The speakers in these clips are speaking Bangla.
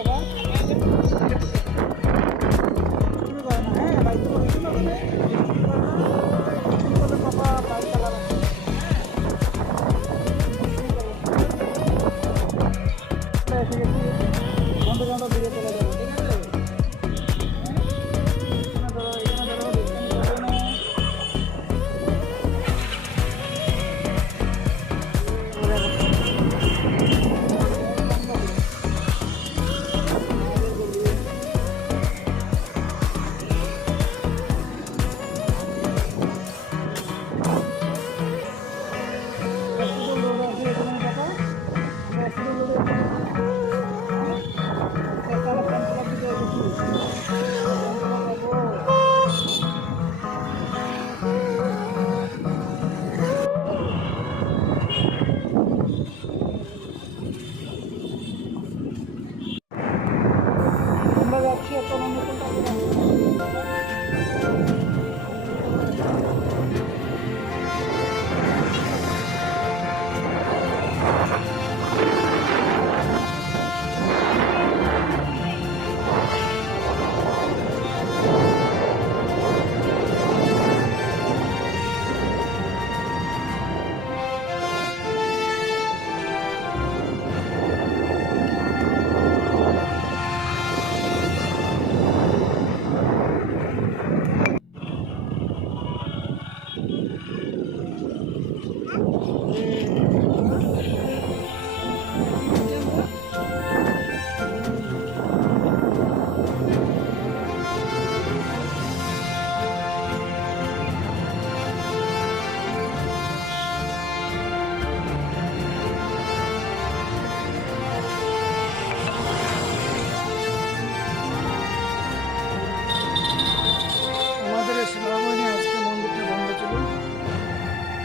বাবা শুরু করে না। হ্যাঁ বাইক তো শুরু করে না। পাপা বাইক চালাবে। এসে গেছি ঘন্টা ঘন্টা দিকে চলে যাবে, ঠিক আছে? এখানে ধরো, এখানে ধরো, এখানে ধরো না। আমরা যাচ্ছি এখন অন্য কোনটা। আমাদের এই সেনাবাহিনী আজকে মন্দিরটা বন্ধ ছিল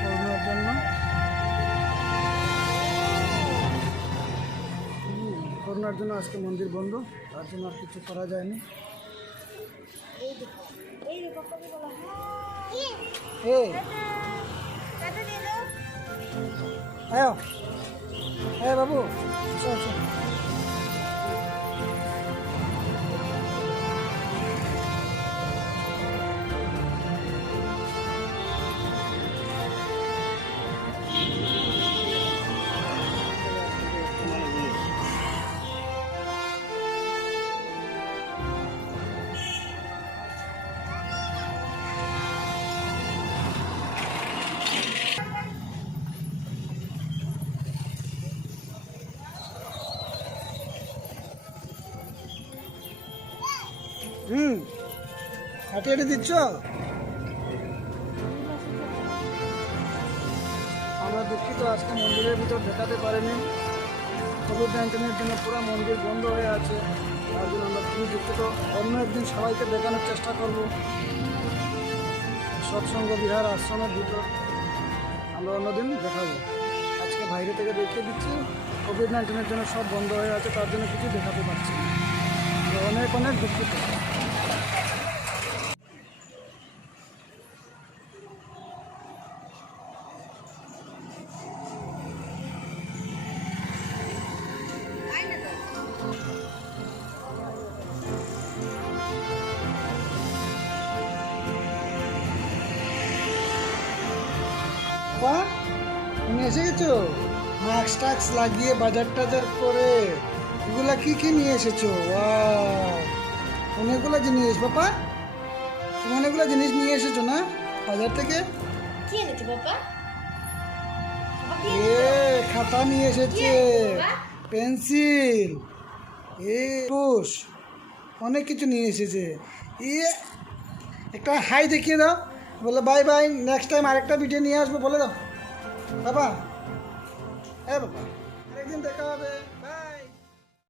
করোনার জন্য। করোনার জন্য আজকে মন্দির বন্ধ, তার জন্য আর কিছু করা যায়নি। হ্যাঁ বাবু, চল চল। হাঁটি হাঁটি দিচ্ছ? আমরা দুঃখিত, আজকে মন্দিরের ভিতর দেখাতে পারিনি। কোভিড-19-এর জন্য পুরো মন্দির বন্ধ হয়ে আছে, তার জন্য আমরা খুবই দুঃখিত। অন্য একদিন সবাইকে দেখানোর চেষ্টা করব। সৎসঙ্গ বিহার আশ্রমের ভিতর আমরা অন্যদিন দেখাবো। আজকে বাইরে থেকে দেখিয়ে দিচ্ছি, কোভিড-19-এর জন্য সব বন্ধ হয়ে আছে, তার জন্য কিছু দেখাতে পারছি না। অনেক অনেক দুঃখিত। বাবা, তুমি এসে গেছো? মাস্ক টাক্স লাগিয়ে বাজার টাজার করে এগুলা কি কি নিয়ে এসেছো? অনেকগুলো জিনিস বাবা, তুমি অনেকগুলো জিনিস নিয়ে এসেছো না বাজার থেকে? কি এনেছো বাবা? খাতা নিয়ে এসেছে, পেন্সিল, টুস, অনেক কিছু নিয়ে এসেছে। একটা হাই দেখিয়ে দাও, বলে বাই বাই, নেক্সট টাইম আরেকটা ভিডিও নিয়ে আসবো বলে দাও বাবা। হ্যাঁ বাবা, আরেকদিন দেখা হবে।